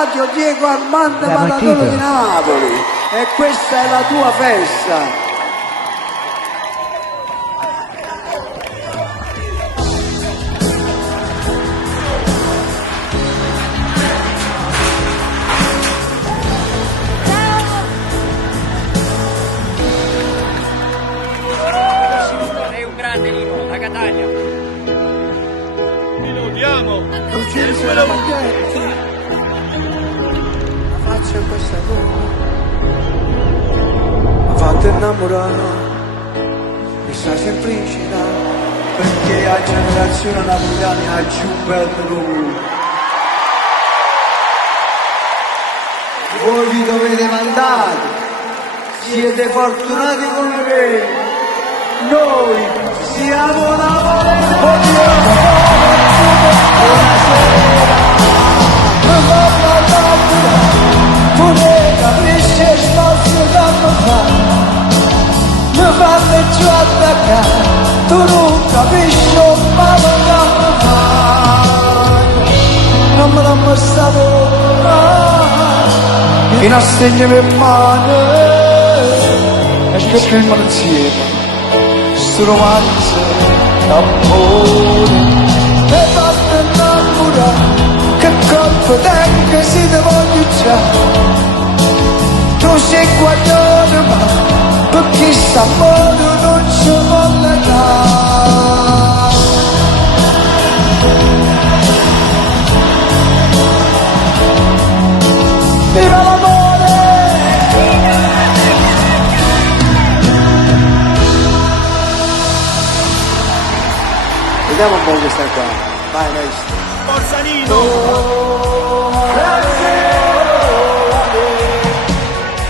radio Diego Armando Maradona di Napoli e questa è la tua festa. È un grande Nino, la Catania. Minutiamo. Non ci sono maglietti, la faccia è questa donna, mi fate innamorare, questa semplicità, perché la generazione napoletana ha più bello lui. Voi vi dovete mandare, siete fortunati come me, noi siamo napoletani. Pure capisce spazio d'anno fa, mi fanno giù attaccare, tu non capisci un malo d'anno fa, non me lo stavo mai, in assegno per mano, e scriviamo insieme, sto romanzo d'amore, e basta innamorare. Che colpo tengo se ti voglio già, tu sei guaglione ma perché sta modo non ci vuole dare. Viva l'amore! Vediamo un po' questa qua, vai maestro. Forza Nino!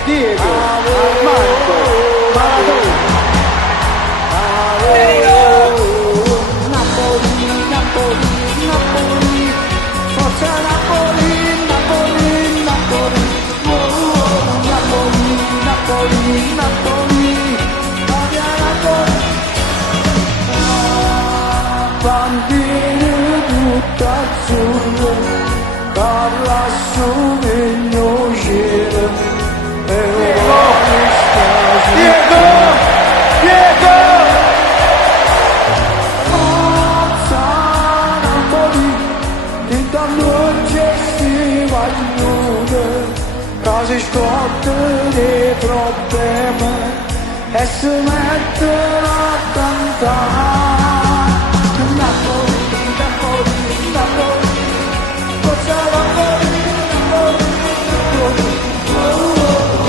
Diego Armando Maradona. Napoli, Napoli, Napoli, forza Napoli, Napoli, Napoli, Napoli, Napoli, Napoli, Napoli, bambini tutto azzurro, parla su nel mio cielo. Diego! Diego! Forza Napoli, ti danno gesti vaglione, casi scotte dei problemi e si mettono a cantare. Napoli, Napoli, Napoli, forza Napoli, Napoli, Napoli,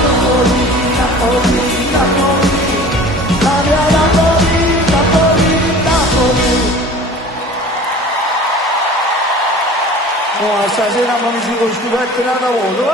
Napoli, Napoli, la mia Napoli, Napoli, Napoli. Stasera amici con scudetto da lavoro,